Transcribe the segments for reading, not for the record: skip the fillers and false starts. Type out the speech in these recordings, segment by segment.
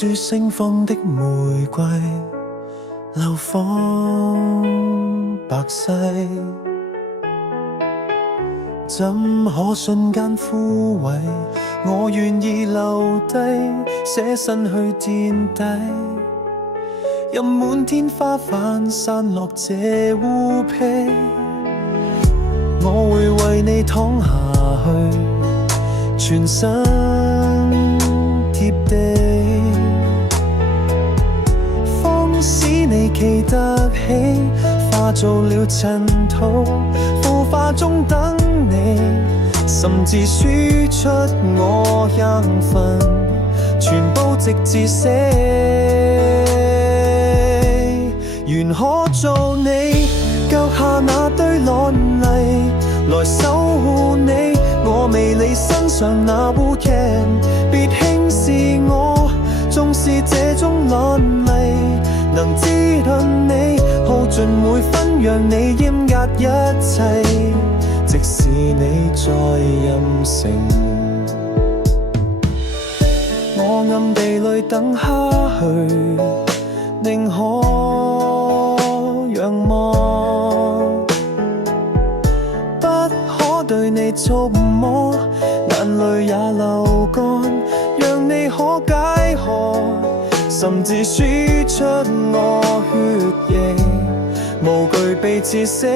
住盛放的玫瑰，流芳百世，怎可瞬間枯萎？我願意留低，捨身去墊底，任滿天花瓣散落這烏披。我會為你躺下去，全身貼地，方使你企得起，化做了塵土，腐化中等你，甚至輸出我養分，全部直至死。願可做你腳下那堆葦藜，來守護你我美麗身上那污穢。別輕視我，縱是這種葦藜能滋潤你，耗盡每分讓你淹壓一切，即使你再任性。我暗地裏等下去，寧可仰望，不可對你觸摸，眼淚也流乾，讓你可解渴，甚至輸出我血液，無懼被刺死。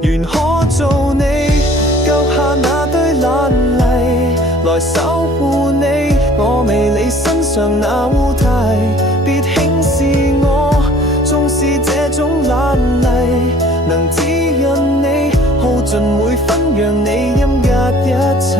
願可做你腳下那堆葦藜，來守護你我美麗身上那污態。別輕視我，縱是這種葦藜能滋潤你，耗盡每分讓你陰壓一切。